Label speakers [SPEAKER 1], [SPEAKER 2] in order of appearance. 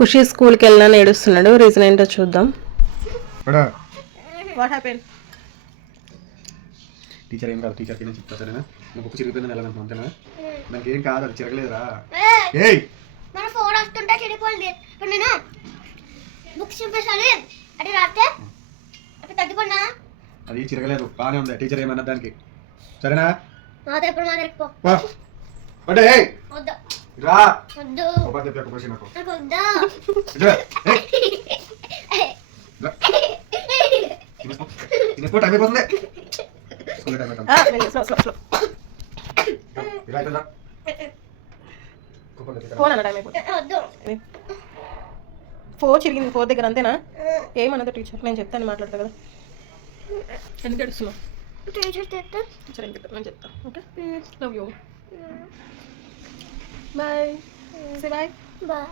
[SPEAKER 1] ఖుషి స్కూల్కి వెళ్ళినా ఏడుస్తున్నాడు. రీజన్ ఏంటో చూద్దాం. వాట్ హ్యాపెన్
[SPEAKER 2] టీచర్ ఏం కాదు టీచర్కి నేను చెప్తా సరేనా? నువ్వు బుక్ చిరిగిపోయిందని వెళ్ళాను అంతేనా? దానికి ఏం కాదు అది చిరగలేదురా. ఏయ్!
[SPEAKER 3] మన ఫోన్ వస్తుంటే చెడిపోయింది ఇప్పుడు నేను బుక్స్ చూపించాలి అది రాస్తే అప్పుడు తగ్గిపోయినా?
[SPEAKER 2] అది చిరగలేదు బాగానే ఉంది. టీచర్ ఏమన్నా దానికి? సరేనా?
[SPEAKER 3] మాతో ఎప్పుడు.
[SPEAKER 2] పడే ఏయ్! రా ఒక ఒక నాకు. తినేసుకో. టైం అయిపోతుంది స్కూల్ టైం అయిపోతుంది.
[SPEAKER 1] ఫోన్ అన్న టైం ఫోర్ చిరిగింది ఫోర్ దగ్గర అంతేనా ఏమన్నదో టీచర్ నేను చెప్తాను మాట్లాడతా కదా. ఎందుకు
[SPEAKER 3] టీచర్ చెప్తే
[SPEAKER 1] సరే నేను చెప్తాను okay love you Bye. Say bye.
[SPEAKER 3] Bye.